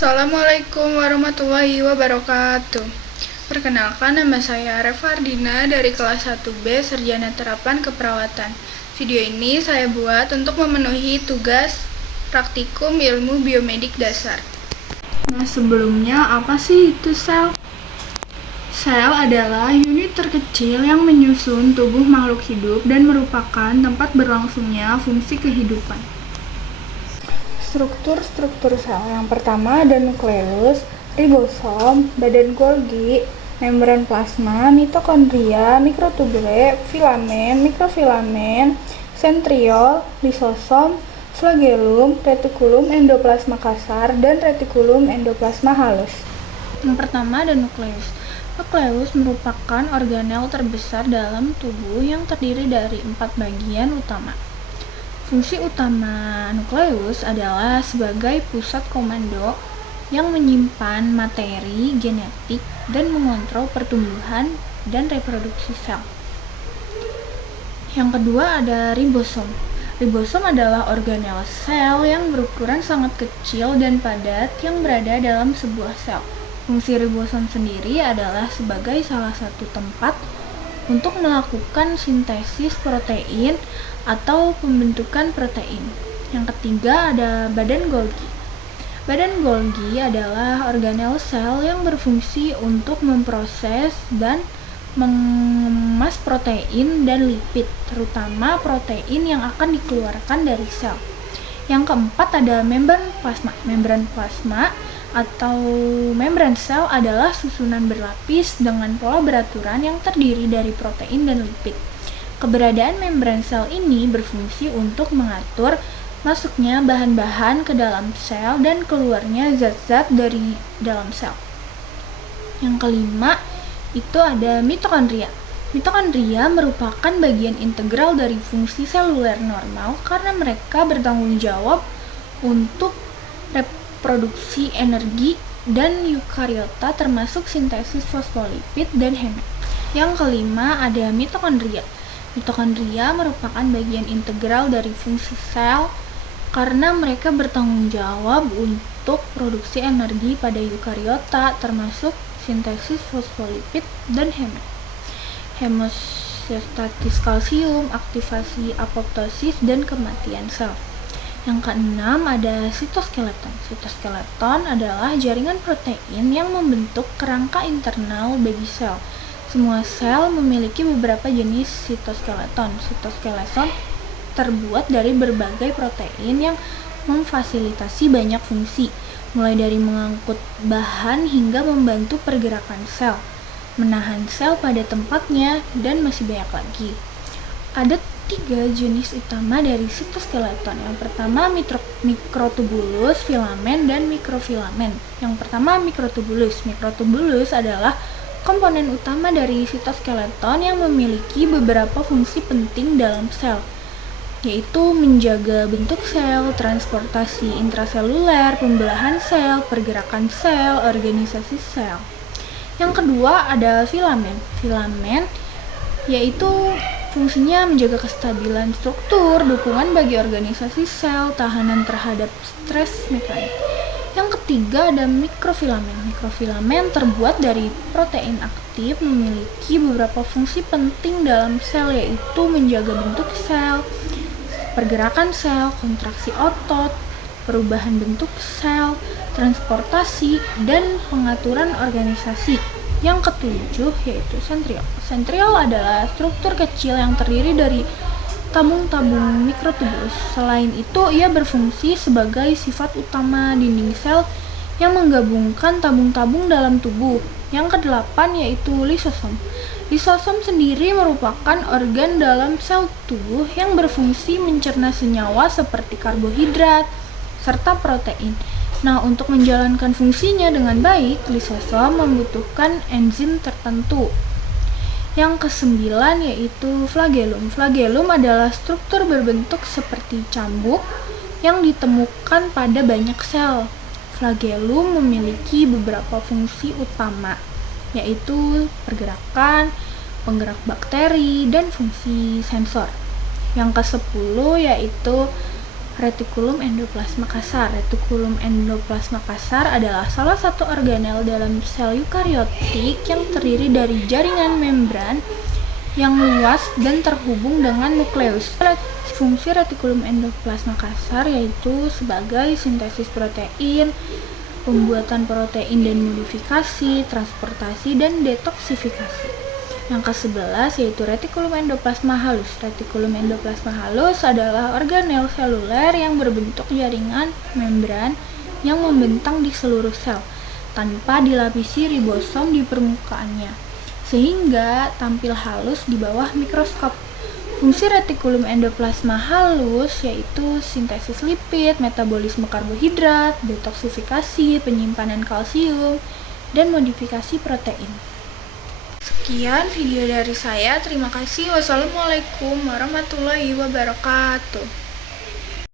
Assalamualaikum warahmatullahi wabarakatuh. Perkenalkan, nama saya Revardina dari kelas 1B Sarjana Terapan Keperawatan. Video ini saya buat untuk memenuhi tugas praktikum ilmu biomedik dasar. Nah, sebelumnya apa sih itu sel? Sel adalah unit terkecil yang menyusun tubuh makhluk hidup dan merupakan tempat berlangsungnya fungsi kehidupan. Struktur sel yang pertama ada nukleus, ribosom, badan Golgi, membran plasma, mitokondria, mikrotubule, filamen, mikrofilamen, sentriol, lisosom, flagellum, retikulum endoplasma kasar, dan retikulum endoplasma halus. Yang pertama ada nukleus. Nukleus merupakan organel terbesar dalam tubuh yang terdiri dari 4 bagian utama. Fungsi utama nukleus adalah sebagai pusat komando yang menyimpan materi genetik dan mengontrol pertumbuhan dan reproduksi sel. Yang kedua ada ribosom. Ribosom adalah organel sel yang berukuran sangat kecil dan padat yang berada dalam sebuah sel. Fungsi ribosom sendiri adalah sebagai salah satu tempat untuk melakukan sintesis protein atau pembentukan protein. Yang ketiga ada badan Golgi. Badan Golgi adalah organel sel yang berfungsi untuk memproses dan mengemas protein dan lipid, terutama protein yang akan dikeluarkan dari sel. Yang keempat ada membran plasma. Membran plasma atau membran sel adalah susunan berlapis dengan pola beraturan yang terdiri dari protein dan lipid. Keberadaan membran sel ini berfungsi untuk mengatur masuknya bahan-bahan ke dalam sel dan keluarnya zat-zat dari dalam sel. Yang kelima itu ada mitokondria. Mitokondria merupakan bagian integral dari fungsi seluler normal karena mereka bertanggung jawab untuk produksi energi dan eukariota termasuk sintesis fosfolipid dan hemat. Yang kelima ada mitokondria. Mitokondria merupakan bagian integral dari fungsi sel karena mereka bertanggung jawab untuk produksi energi pada eukariota termasuk sintesis fosfolipid dan hemat. Hemostasis kalsium, aktivasi apoptosis dan kematian sel. Yang keenam ada sitoskeleton. Sitoskeleton adalah jaringan protein yang membentuk kerangka internal bagi sel. Semua sel memiliki beberapa jenis sitoskeleton. Sitoskeleton terbuat dari berbagai protein yang memfasilitasi banyak fungsi, mulai dari mengangkut bahan hingga membantu pergerakan sel, menahan sel pada tempatnya, dan masih banyak lagi. Ada 3 jenis utama dari sitoskeleton. Yang pertama mikrotubulus, filamen, dan mikrofilamen. Yang pertama mikrotubulus. Mikrotubulus adalah komponen utama dari sitoskeleton yang memiliki beberapa fungsi penting dalam sel, yaitu menjaga bentuk sel, transportasi intraseluler, pembelahan sel, pergerakan sel, organisasi sel. Yang kedua ada filamen. Filamen yaitu fungsinya menjaga kestabilan struktur, dukungan bagi organisasi sel, tahanan terhadap stres mekanik. Yang ketiga ada mikrofilamen. Mikrofilamen terbuat dari protein aktif, memiliki beberapa fungsi penting dalam sel, yaitu menjaga bentuk sel, pergerakan sel, kontraksi otot, perubahan bentuk sel, transportasi, dan pengaturan organisasi. Yang ketujuh yaitu sentriol. Sentriol adalah struktur kecil yang terdiri dari tabung-tabung mikrotubulus. Selain itu, ia berfungsi sebagai sifat utama dinding sel yang menggabungkan tabung-tabung dalam tubuh. Yang kedelapan yaitu lisosom. Lisosom sendiri merupakan organ dalam sel tubuh yang berfungsi mencerna senyawa seperti karbohidrat serta protein. Nah, untuk menjalankan fungsinya dengan baik, lisosom membutuhkan enzim tertentu. Yang kesembilan yaitu flagellum. Flagellum adalah struktur berbentuk seperti cambuk yang ditemukan pada banyak sel. Flagellum memiliki beberapa fungsi utama, yaitu pergerakan, penggerak bakteri, dan fungsi sensor. Yang ke-10 yaitu Retikulum endoplasma kasar. Retikulum endoplasma kasar adalah salah satu organel dalam sel eukariotik yang terdiri dari jaringan membran yang luas dan terhubung dengan nukleus. Fungsi retikulum endoplasma kasar yaitu sebagai sintesis protein, pembuatan protein dan modifikasi, transportasi, dan detoksifikasi. Yang ke-11 yaitu retikulum endoplasma halus. Retikulum endoplasma halus adalah organel seluler yang berbentuk jaringan membran yang membentang di seluruh sel tanpa dilapisi ribosom di permukaannya, sehingga tampil halus di bawah mikroskop. Fungsi retikulum endoplasma halus yaitu sintesis lipid, metabolisme karbohidrat, detoksifikasi, penyimpanan kalsium, dan modifikasi protein. Sekian video dari saya. Terima kasih. Wassalamualaikum warahmatullahi wabarakatuh.